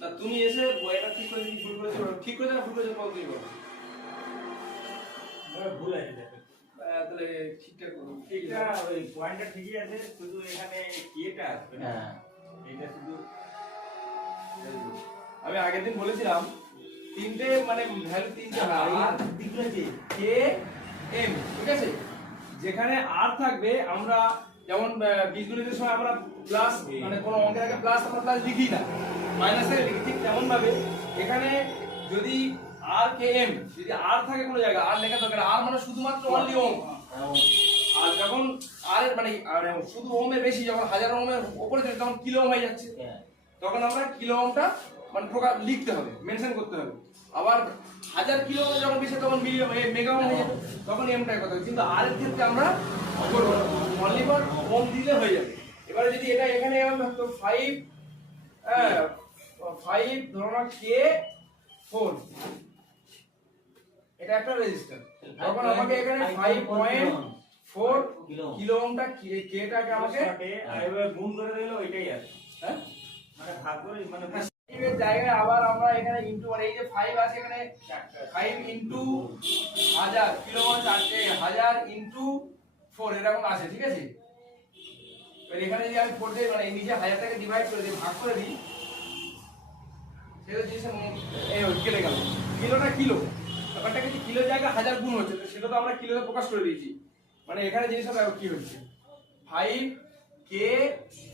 না তুমি এসে এটা ঠিক করে দিই, ভুল করেছো, ঠিক করে দাও, ভুল করেছো বল তুমি বলো। ভুল আছে তাহলে ঠিকঠাক করো। ঠিকটা ওই পয়েন্টটা ঠিকই আছে, শুধু এখানে কিটা আসবে না। হ্যাঁ এটা শুধু আমি আগের দিন বলেছিলাম তিনটে মানে ভ্যালু তিনটে আর দিকলাতে কে এম, ঠিক আছে। যেখানে আর থাকবে আমরা যেমন বীজগণিতের সময় আমরা প্লাস মানে কোনো অঙ্কের আগে প্লাস আমরা প্লাস লিখি না, মাইনাস থেকে লিখি, ঠিক তেমন ভাবে এখানে যদি আর কে এম যদি আর থাকে কোনো জায়গায় আর লেখা দরকার, আর মানে শুধুমাত্র অনলি ওম। আর যখন আর এর মানে শুধু ওমের বেশি, যখন হাজার ওমের উপরে চলে তখন কিলো ওম হয়ে যাচ্ছে, তখন আমরা কিলো ওমটা মানে প্রকার লিখতে হবে, মেনশন করতে হবে। আবার হাজার কিলো ওম যখন বেশি তখন মেগা ওম হয়ে যাবে, তখন এমটাই কথা। কিন্তু আর এর ক্ষেত্রে আমরা অনলি ফর ওম দিলে হয়ে যাবে। এবারে যদি এটা এখানে থাকতো 5 ধরো না কে 4, এটা একটা রেজিস্টার, তখন আমাকে এখানে 5.4 কিলো ওমটা কেটাকে আমাকে আর এবার গুণ করে দিলে ওইটাই আছে। হ্যাঁ মানে ভাগ করে মানে এর জায়গায় আবার আমরা এখানে ইনটু মানে এই যে 5 আছে এখানে 5 ইনটু 1000 কিলো ওম চারটে 1000 ইনটু 4 এরকম আছে, ঠিক আছে। এবার এখানে যদি আমি 4 দিয়ে মানে নিচে 1000 টাকে ডিভাইড করে দিই, ভাগ করে দিই, সেটা জিনিস এই কেটে গেল। কিলোটা কিলো, ব্যাপারটা কি কিলোর জায়গায় 1000 গুণ হচ্ছে, তো সেটা তো আমরা কিলোতে প্রকাশ করে দিয়েছি। মানে এখানে জিনিসটা কি হচ্ছে 5 কে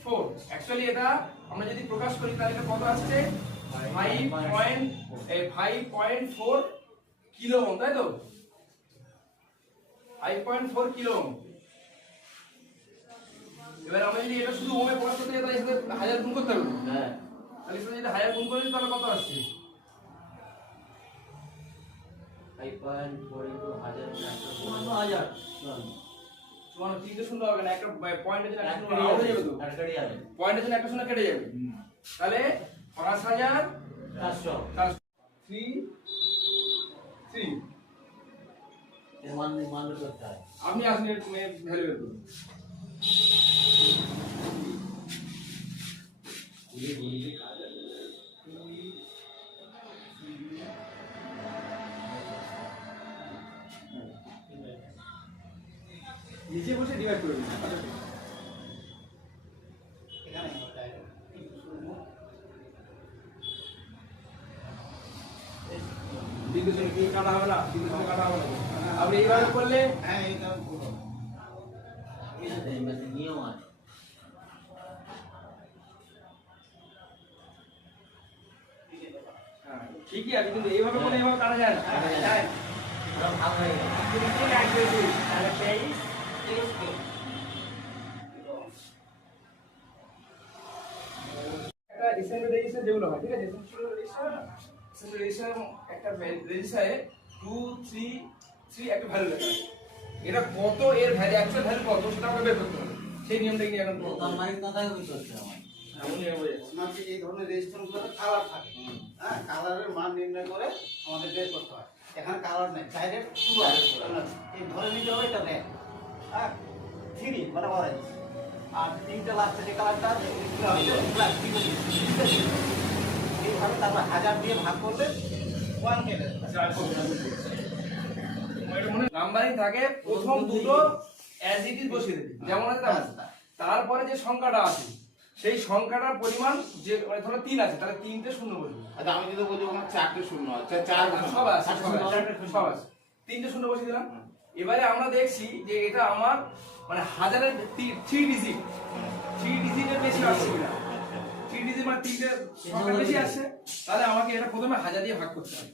4, অ্যাকচুয়ালি এটা আমরা যদি প্রকাশ করি তাহলে এটা কত আসছে 5.4 কিলো ওম, তাই তো 5.4 কিলো ওম। এবার আমরা যদি এটা শুধু ওমে প্রকাশ করতে যাই তাহলে এর সাথে 1000 গুণ করতে হবে। হ্যাঁ তাহলে যদি 1000 গুণ করি তাহলে কত আসছে 5.4 into 1000 তোমার তিনটে শূন্য হবে না, একটা পয়েন্টের জন্য একটা শূন্য আউট হয়ে যাবে তো, কাটকারি যাবে পয়েন্টের জন্য একটা শূন্য কেটে যাবে। তাহলে 400 3 এর মান করতে হয়। আপনি আসলে ভ্যালু বের করুন। নিচে বসে ডিভাইড করে দিন। বিন্দু সঙ্গে কি কাটা হবে না, বিন্দু সঙ্গে কাটা হবে না। আপনি এইভাবে করলে হ্যাঁ এটা পুরো নিয়ম আছে। হ্যাঁ ঠিকই আছে, কিন্তু এইভাবে করলে এইভাবে কাটা যায় না। ভাগ হয়ে গেল। তাহলে 23 একটা এসএমবি রেজিস্টার যেগুলো হয়, ঠিক আছে, এসএমবি রেজিস্টার একটা রেজিস্টারে 2 3 3 একটা ভ্যালু লেখা আছে। এটা কত এর ভ্যালু অ্যাকচুয়াল ভ্যালু কত সেটা আমাকে বের করতে হবে। সেই নিয়মটা কি এখন করব? তার মানে কথাই হচ্ছে আমার। এমন নিয়ম হয়ে যাচ্ছে। ওনার যে এই ধরনের রেজিস্ট্যান্সগুলোতে কালার থাকে, হ্যাঁ কালারের মান নির্ণয় করে আমাদের বের করতে হয়। এখানে কালার নেই, ডাইরেক্ট শুরু হয় এই ধরে নিতে হবে এটা রেড, হ্যাঁ 3 মানে অরেঞ্জ, আর তিনটা লাস্টে যে কালারটা আছে এটা হচ্ছে ব্ল্যাক। এইভাবে তারপর 1000 দিয়ে ভাগ করলে 1 কেটে নাম্বারিং থাকে, প্রথম দুটো অ্যাজ ইট ইজ বসিয়ে দেবে যেমন আছে তেমন। তারপরে যে সংখ্যাটা আছে সেই সংখ্যাটার পরিমাণ যে মানে ধরো 3 আছে তাহলে 3টে শূন্য বসবে। আচ্ছা আমি যদি বলি ওখানে 4টে শূন্য আছে, 4 সব আছে, সব আছে, 3টে শূন্য বসিয়ে দিলাম। এবারে আমরা দেখছি যে এটা আমার মানে হাজারের 3 ডিজিটের বেশি আসছে কিনা। 3 ডিজিট মানে 3টে সংখ্যা বেশি আসছে, তাহলে আমাকে এটা প্রথমে 1000 দিয়ে ভাগ করতে হবে।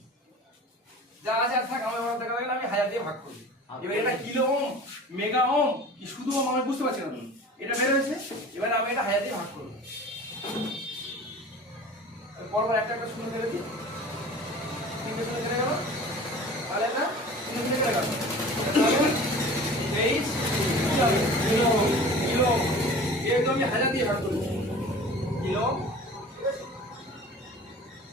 যা আছে আর থাক, আমার দেখা গেল আমি 1000 দিয়ে ভাগ করব। এবার এটা কিলো ওম, মেগা ওম কি শুধু ওম আমি বুঝতে পারছি না, এটা বের হয়েছে। এবার আমি এটা 1000 দিয়ে ভাগ করব। পরপর একটা একটা শূন্য কেটে দিই, 3টে শূন্য কেটে গেল, তাহলে এটা শূন্য কেটে গেল, তাহলে 23 কিলো কিলো একদম আমি 1000 দিয়ে ভাগ করব কিলো,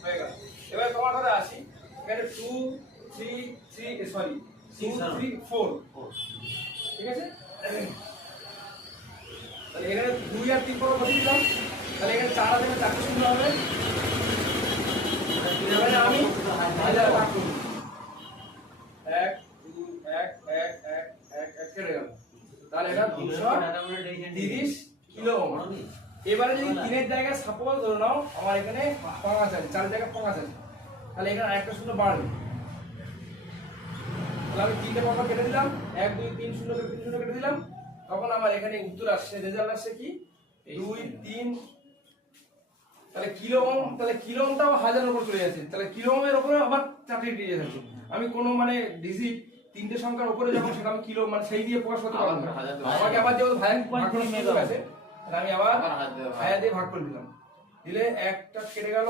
হয়ে গেল। এবার তোমার কথা আসি, এখানে 2 3 3 সরি 2 3 4, ঠিক আছে। তাহলে এখানে 2 আর 3 পর বসিয়ে দিলাম, তাহলে এখানে 4 আছে, 4টা শূন্য হবে। এবারে আমি 1000 ভাগ করব। 1 2 1 1 1 1 1 কেটে গেল। তাহলে এটা 230 কিলো ওহম। এবারে যদি 3 এর জায়গায় সাপোজ ধরে নাও আমার এখানে 5 আছে, 4 এর জায়গায় 5 আছে, তাহলে এখানে আরেকটা শূন্য বাড়বে। তাহলে আমি 3 টা পরপর কেটে দিলাম, 1 2 3 0 3 0 কেটে দিলাম। তখন আমার এখানে উত্তর আসছে, রেজাল্ট আসছে কি 2 3। তাহলে কিলো ওহম, তাহলে কিলো ওহমটাও 1000 এর উপর চলে যাচ্ছে। তাহলে কিলো ওহমের উপরে আবার 4টি ডিজিট আছে। আমি কোনো মানে ডিজিট 3টে সংখ্যার উপরে যখন সেটা আমি কিলো মানে সেই দিয়ে প্রকাশ করতে পারবো না। আমাকে আবার যেহেতু ভাগ করে মেগা আছে, তাহলে আমি আবার 1000 দিয়ে ভাগ করে দিলাম। দিলে একটা কেটে গেল,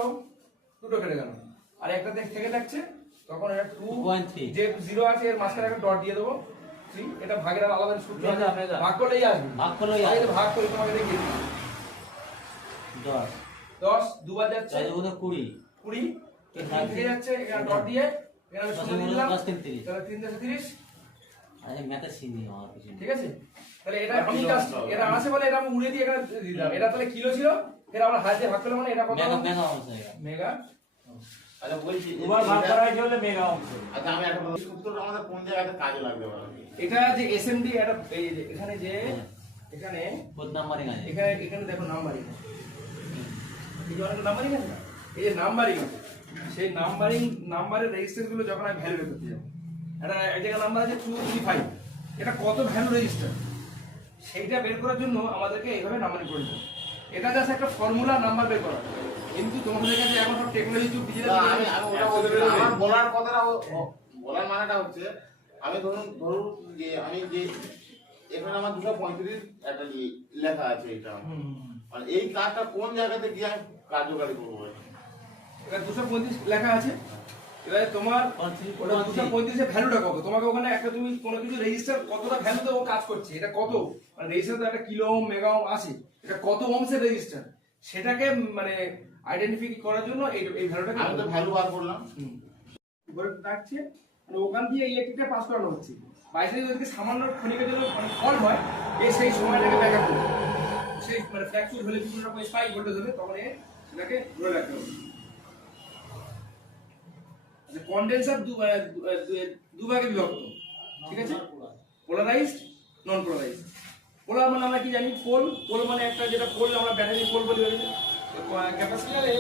দুটো কেটে গেল, আর একটা থেকে থাকছে। তখন এটা 2.3 যে 0 আছে এর মাঝখানে একটা ডট দিয়ে দেবো 3। এটা ভাগের আলাদা সূত্র আছে, ভাগ করলেই আসবে। এই যে ভাগ করে তোমাকে দেখিয়ে দিই। 10 দুবার যাচ্ছে 20 20 থেকে যাচ্ছে, এখানে ডট দিয়ে এখানে শূন্য দিলাম, তাহলে 3 × 30। ঠিক আছে, তাহলে এটা আমি জাস্ট এটা আছে বলে এটা আমি উড়ে দিয়ে এখানে দিলাম। এটা তাহলে কিলো ছিল, এর আমরা হাত দিয়ে ভাগ করলে মানে এটা কত মেগা। আচ্ছা বলছি দুবার ভাগ করা হয়েছে বলে মেগা অংশ। আচ্ছা আমি একটা বলি, সূত্রটা আমাদের কোন জায়গাতে কাজে লাগবে বলো? এটা যে এসএমডি এটা এই যে এখানে যে এখানে কোড নাম্বারিং আছে, এখানে এখানে দেখো নাম্বারিং, এই যে অনেক নাম্বারিং আছে না, এই যে নাম্বারিং আছে, সেই নাম্বারের রেজিস্টার গুলো যখন আমি ভ্যালু বের করতে যাব, এটা এই জায়গা নাম্বার আছে 235, এটা কত ভ্যালু রেজিস্টার সেইটা বের করার জন্য আমাদেরকে এইভাবে নাম্বারিং করতে হবে। এটা জাস্ট একটা ফর্মুলা নাম্বার বের করা, কিন্তু তোমাদের কাছে এখন সব টেকনোলজি যুগ, ডিজিটাল আমি ওটা বলতে আমার বলার কথাটা বলার মানেটা হচ্ছে, আমি ধরুন যে আমি যে এখানে আমার 235 একটা লেখা আছে, এটা মানে এই কাজটা কোন জায়গাতে গিয়ে আমি কার্যকারী করবো? এটা 235 লেখা আছে। এবারে তোমার ওটা 235 এর ভ্যালুটা কত, তোমাকে ওখানে একটা তুমি কোনো কিছু রেজিস্টার কতটা ভ্যালুতে ও কাজ করছে, এটা কত মানে রেজিস্টার তো একটা কিলো ওহম মেগা ওহম আছে, এটা কত ওহমসের রেজিস্টার সেটাকে মানে আইডেন্টিফাই করার জন্য এই ভ্যালুটাকে আমি তো ভ্যালু বার করলাম, উপরে রাখছে, মানে ওখান দিয়ে ইলেকট্রিকটা পাস করানো হচ্ছে। বাইরে যদি সামান্য ক্ষণিকের জন্য মানে ফল্ট হয়, এই সেই সময়টাকে ব্যাকআপ করবে, সেই মানে ফ্র্যাকচার হলে বিভিন্ন রকম স্পাইক ভোল্টেজ হলে তখন সেটাকে ধরে রাখতে হবে। কন্ডেন্সার দুভাগে বিভক্ত, ঠিক আছে, পোলারাইজড নন পোলারাইজড। পোলার মানে আমরা কি জানি, পোল মানে একটা যেটা পোল আমরা ব্যাটারি পোল বলি, ক্যাপাসিটরে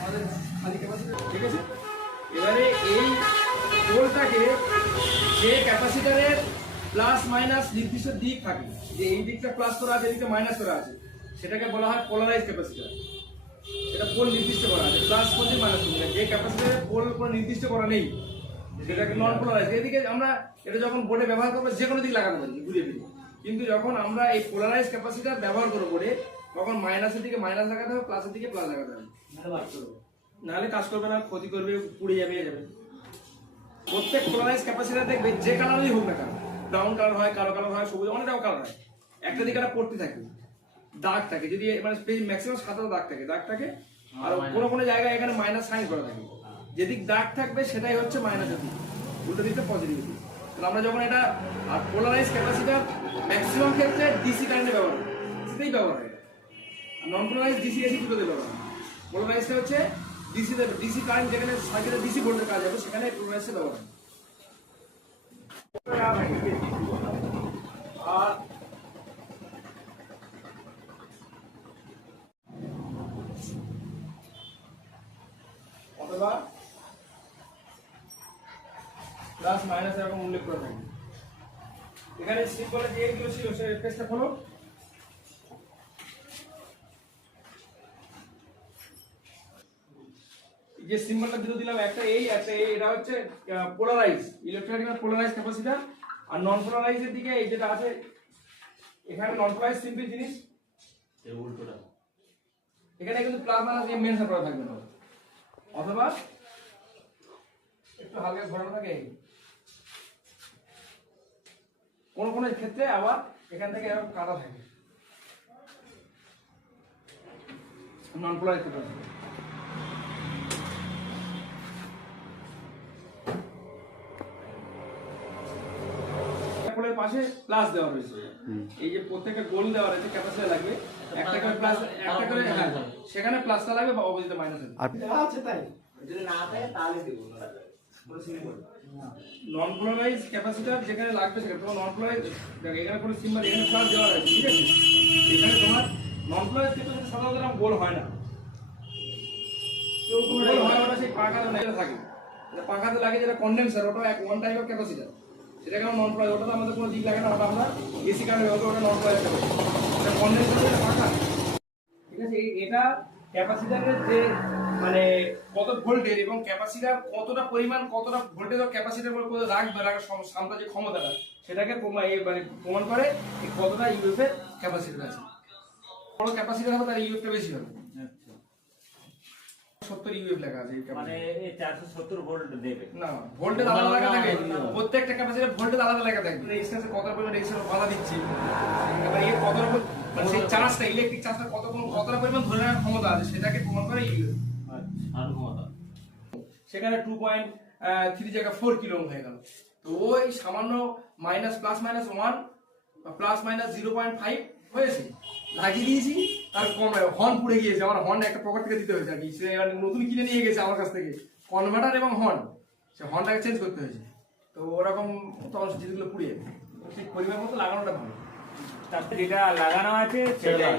আমাদের খালি ক্যাপাসিটর, ঠিক আছে। এবারে এই পোলটাকে যে ক্যাপাসিটরের প্লাস মাইনাস নির্দিষ্ট দিক থাকে, যে এই দিকটা প্লাস করা আছে, এই দিকটা মাইনাস করা আছে, সেটাকে বলা হয় পোলারাইজড ক্যাপাসিটর। এটা পোল নির্দিষ্ট করা আছে, প্লাস কোনটি মাইনাস কোনটি। যে ক্যাপাসিটরে পোল কোনো নির্দিষ্ট করা নেই সেটাকে নন পোলারাইজড। এদিকে আমরা এটা যখন বোর্ডে ব্যবহার করবো যে কোনো দিক লাগাতে পারি ঘুরিয়ে ফিরিয়ে, কিন্তু যখন আমরা এই পোলারাইজড ক্যাপাসিটর ব্যবহার করবো বোর্ডে, তখন মাইনাসের দিকে মাইনাস লাগাতে হবে, প্লাসের দিকে প্লাস লাগাতে হবে, নাহলে কাজ করবে না, ক্ষতি করবে, পুড়ে যাবে যাবে। প্রত্যেক পোলারাইজড ক্যাপাসিটর দেখবে যে কালারই হোক না কেন, ব্রাউন কালার হয়, কালো কালার হয়, সবুজ, অনেক রকম কালার হয়, একটা দিকে একটা পড়তে থাকে, দাগ থাকে, যদি মানে ম্যাক্সিমাম সাদা দাগ থাকে, আর কোনো জায়গায় এখানে মাইনাস সাইন করা থাকে, যেদিক দাগ থাকবে সেটাই হচ্ছে মাইনাসের দিক, উল্টো দিকটা পজিটিভ দিক। তাহলে আমরা যখন এটা আর পোলারাইজড ক্যাপাসিটর ম্যাক্সিমাম ক্ষেত্রে ডিসি কারেন্টে ব্যবহার হয়, সেটাই ব্যবহার হয়, আর নন পোলারাইজড ডিসি এসি দুটোতে ব্যবহার হয়। পোলারাইজড হচ্ছে ডিসি কারেন্ট যেখানে সার্কিটে ডিসি ভোল্টের কাজ হবে সেখানে পোলারাইজড ব্যবহার হয়। আর অথবা প্লাস মাইনাস এরকম উল্লেখ করে থাকি। এখানে সিম্বলে যে এগুলো ছিল সে পেজটা খোলো। যে সিম্বলটা দিলাম একটা এই, এটা হচ্ছে পোলারাইজ ইলেকট্রনিক পোলারাইজ ক্যাপাসিটর। আর নন পোলারাইজের দিকে এই যেটা আছে এখানে নন পোলারাইজ সিম্পল জিনিস, এর উল্টোটা এখানে কিন্তু প্লাস মাইনাস দিয়ে মেনশন করা থাকবে না, অথবা একটু হালকা ঘোরানো থাকে। কোন ক্ষেত্রে আবার এখান থেকে এরকম কাটা থাকে, নন পোলারাইজ ক্যাপাসিটর। পাশে প্লাস দেওয়া রয়েছে। এই যে প্রত্যেকটা গোল দেওয়া রয়েছে ক্যাপাসিটর লাগবে, একটা করে প্লাস, একটা করে, হ্যাঁ সেখানে প্লাসটা লাগবে বা অপোজিটে মাইনাস আছে। আছে তাই যদি না থাকে তাহলে দেবো না কোনো সিনেমা নন পোলারাইজ ক্যাপাসিটর যেখানে লাগবে সেখানে তোমার নন পোলারাইজ দেখো এখানে কোনো সিম্বল এখানে প্লাস দেওয়া আছে, ঠিক আছে? এখানে তোমার নন পোলারাইজ ক্যাপাসিটর সাধারণত এরকম গোল হয় না, গোল হয় ওটা সেই পাখাতে লাগে থাকে, এটা পাখাতে লাগে যেটা কন্ডেন্সার, ওটা এক ওয়ান টাইপ অফ ক্যাপাসিটর, সেটাকে আমরা নন পোলারাইজ, ওটা তো আমাদের কোনো দিক লাগে না, ওটা আমরা এসি কারেন্ট ব্যবহার করে, ওটা নন পোলারাইজ ক্যাপাসিটর, এটা কন্ডেন্সার এটা পাখা, ঠিক আছে? এটা ক্যাপাসিটরের যে মানে কত ভোল্টেজ এবং ক্যাপাসিটর কতটা পরিমাণ কতটা ভোল্টেজ ও ক্যাপাসিটর করে রাখবে রাখার সামনে যে ক্ষমতাটা সেটাকে প্রমাণ করে এই কতটা ইউএফ এর ক্যাপাসিটর আছে। বড় ক্যাপাসিটর হবে তার ইউএফটা বেশি হবে। 70 ইউএফ লেখা আছে এই মানে ক্যাপাসিটর। এই 470 ভোল্ট দেবে না ভোল্টেজ আলাদা লেখা থাকে, প্রত্যেকটা ক্যাপাসিটর ভোল্টেজ আলাদা লেখা থাকে, রেজিস্ট্যান্সে কত পরিমাণ রেজিস্ট্যান্স বাধা দিচ্ছে, এবার এই কত রকম মানে সেই চার্জটা ইলেকট্রিক চার্জটা কতটা পরিমাণ ধরে রাখার ক্ষমতা আছে সেটাকে প্রমাণ করে ইউএফ। আর ক্ষমতা সেখানে 2.3 জায়গা 4 কিলো ওহম হয়ে গেল। তো ওই সামান্য মাইনাস প্লাস মাইনাস 1 বা প্লাস মাইনাস 0.5 হয়েছে, লাগিয়ে দিয়েছি, তার কম হর্ন পুড়ে গিয়েছে, আমার হর্ন একটা পকেট থেকে দিতে হয়েছে আর কি, সে এবার নতুন কিনে নিয়ে গেছে আমার কাছ থেকে কনভার্টার এবং হর্ন, সে হর্নটাকে চেঞ্জ করতে হয়েছে। তো ওরকম তখন জিনিসগুলো পুড়িয়ে ঠিক পরিমাণ মতো লাগানোটা ভালো। তাতে যেটা লাগানো আছে সেটাই